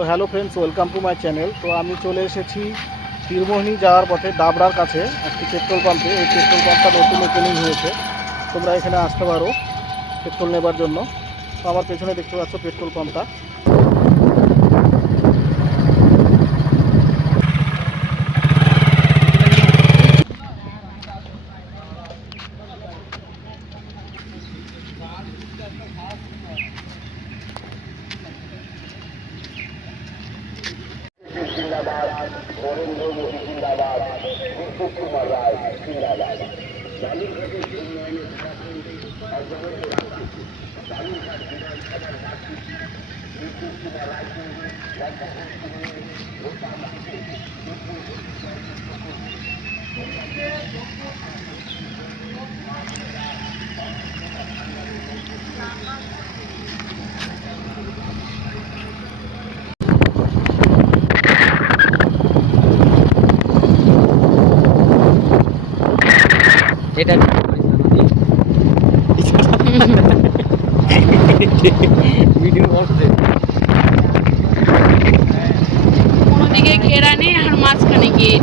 তো hello friends, welcome to my channel. তো আমি চলে এসেছি তীরমোহিনী যাওয়ার পথে ডাবরার কাছে একটি পেট্রোল পাম্পে। এই পেট্রোল পাম্পটা নতুন ওপেনিং হয়েছে। তোমরা এখানে আসতে পারো পেট্রোল নেবার জন্য। তো আমার পেছনে দেখতে পাচ্ছ পেট্রোল পাম্পটা। जिंदाबाद नरेंद्र मोदी जिंदाबाद विद्युत कुमार राय जिंदाबाद बालूरघाटेর উন্নয়নে অগ্রগতি রাখতেছে বালুরঘাট বিধানসভার প্রার্থী বিদ্যুৎ কুমার রায়কে এটা ভিডিও করছে কোনো দিকে ঘেরা নেই আর মাঝখানে গেট।